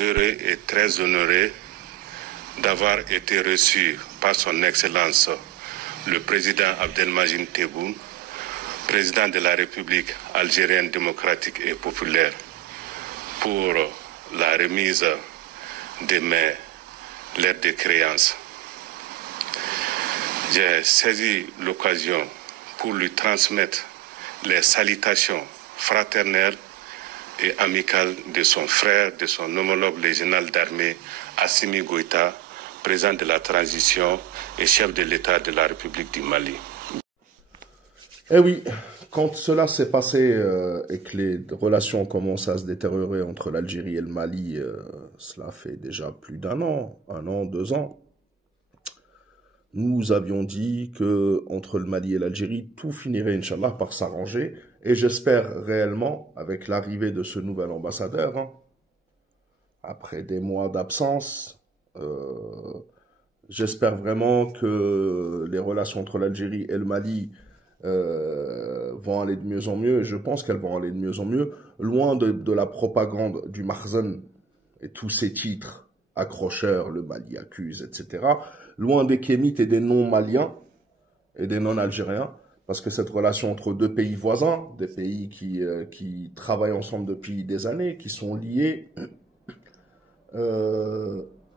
Heureux et très honoré d'avoir été reçu par son Excellence le président Abdelmadjid Tebboune, président de la République algérienne démocratique et populaire, pour la remise de mes lettres de créance. J'ai saisi l'occasion pour lui transmettre les salutations fraternelles et amicales de son frère, de son homologue régional d'armée, Assimi Goïta, président de la transition et chef de l'État de la République du Mali. Eh oui, quand cela s'est passé et que les relations commencent à se détériorer entre l'Algérie et le Mali, cela fait déjà plus d'un an, 2 ans, nous avions dit que entre le Mali et l'Algérie, tout finirait, Inch'Allah, par s'arranger. Et j'espère réellement, avec l'arrivée de ce nouvel ambassadeur, après des mois d'absence, j'espère vraiment que les relations entre l'Algérie et le Mali vont aller de mieux en mieux. Et je pense qu'elles vont aller de mieux en mieux, loin de la propagande du Makhzen et tous ces titres accrocheurs, le Mali accuse, etc. Loin des kémites et des non-maliens et des non-algériens, parce que cette relation entre deux pays voisins, des pays qui travaillent ensemble depuis des années, qui sont liés,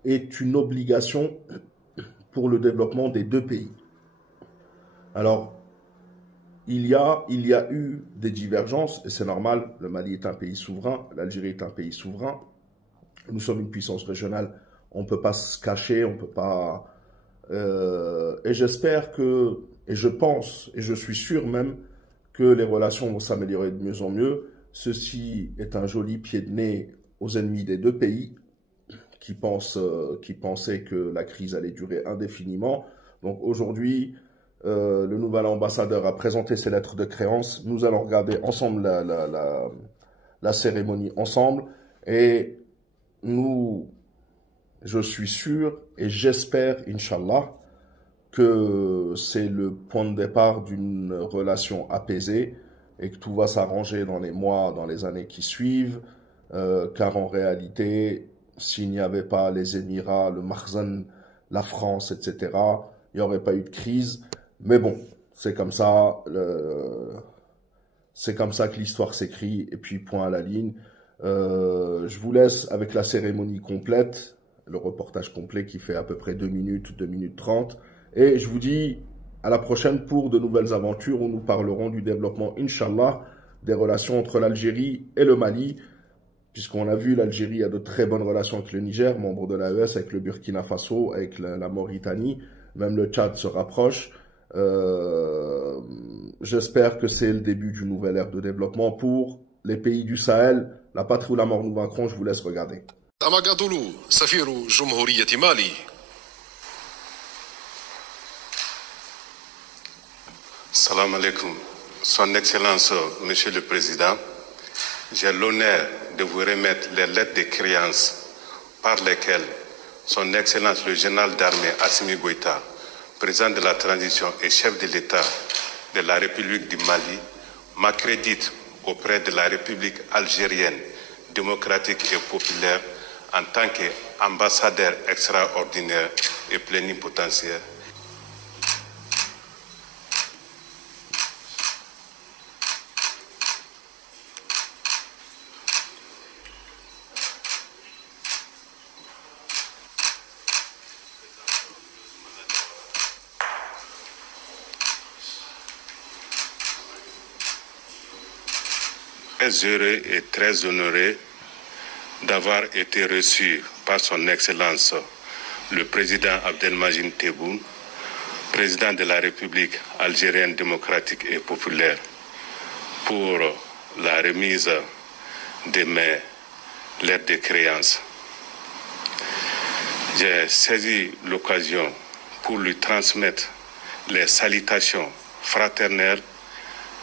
est une obligation pour le développement des deux pays. Alors, il y a eu des divergences, et c'est normal, le Mali est un pays souverain, l'Algérie est un pays souverain, nous sommes une puissance régionale, on ne peut pas se cacher, on ne peut pas... et j'espère que, et je pense, et je suis sûr même, que les relations vont s'améliorer de mieux en mieux. Ceci est un joli pied de nez aux ennemis des deux pays qui pensaient que la crise allait durer indéfiniment. Donc aujourd'hui, le nouvel ambassadeur a présenté ses lettres de créance. Nous allons regarder ensemble la cérémonie ensemble. Et je suis sûr et j'espère, Inch'Allah, que c'est le point de départ d'une relation apaisée et que tout va s'arranger dans les mois, dans les années qui suivent, car en réalité, s'il n'y avait pas les Émirats, le Makhzen, la France, etc., il n'y aurait pas eu de crise. Mais bon, c'est comme ça, c'est comme ça que l'histoire s'écrit, et puis point à la ligne. Je vous laisse avec la cérémonie complète, le reportage complet qui fait à peu près 2 minutes, 2 minutes 30. Et je vous dis à la prochaine pour de nouvelles aventures où nous parlerons du développement, Inch'Allah, des relations entre l'Algérie et le Mali. Puisqu'on a vu, l'Algérie a de très bonnes relations avec le Niger, membre de l'AES, avec le Burkina Faso, avec la Mauritanie. Même le Tchad se rapproche. J'espère que c'est le début d'une nouvelle ère de développement pour les pays du Sahel. La patrie ou la mort, nous vaincrons. Je vous laisse regarder. Amagadou, Safiru, Jumhuriyati Mali. Salam alaikum. Son Excellence, Monsieur le Président, j'ai l'honneur de vous remettre les lettres de créance par lesquelles Son Excellence le général d'armée Assimi Goïta, président de la transition et chef de l'État de la République du Mali, m'accrédite auprès de la République algérienne démocratique et populaire en tant qu'ambassadeur extraordinaire et plénipotentiaire. Très heureux et très honoré d'avoir été reçu par son Excellence le président Abdelmadjid Tebboune, président de la République algérienne démocratique et populaire, pour la remise de mes lettres de créance. J'ai saisi l'occasion pour lui transmettre les salutations fraternelles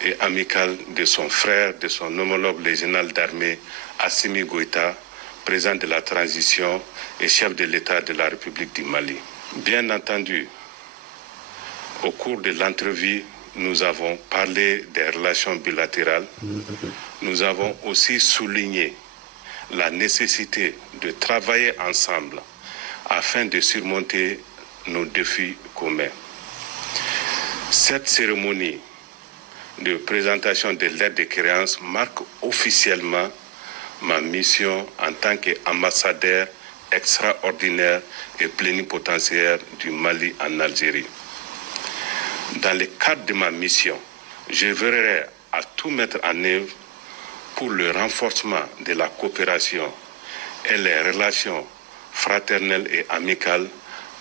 et amicale de son frère, de son homologue régional d'armée, Assimi Goïta, président de la transition et chef de l'État de la République du Mali. Bien entendu, au cours de l'entrevue, nous avons parlé des relations bilatérales. Nous avons aussi souligné la nécessité de travailler ensemble afin de surmonter nos défis communs. Cette cérémonie de présentation des lettres de créance marque officiellement ma mission en tant qu'ambassadeur extraordinaire et plénipotentiaire du Mali en Algérie. Dans le cadre de ma mission, je veillerai à tout mettre en œuvre pour le renforcement de la coopération et les relations fraternelles et amicales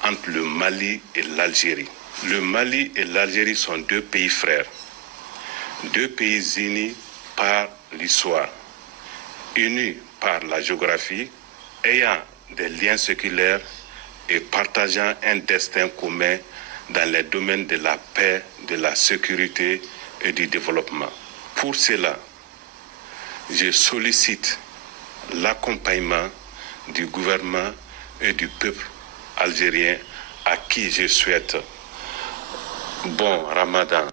entre le Mali et l'Algérie. Le Mali et l'Algérie sont deux pays frères, deux pays unis par l'histoire, unis par la géographie, ayant des liens séculaires et partageant un destin commun dans les domaines de la paix, de la sécurité et du développement. Pour cela, je sollicite l'accompagnement du gouvernement et du peuple algérien à qui je souhaite bon Ramadan.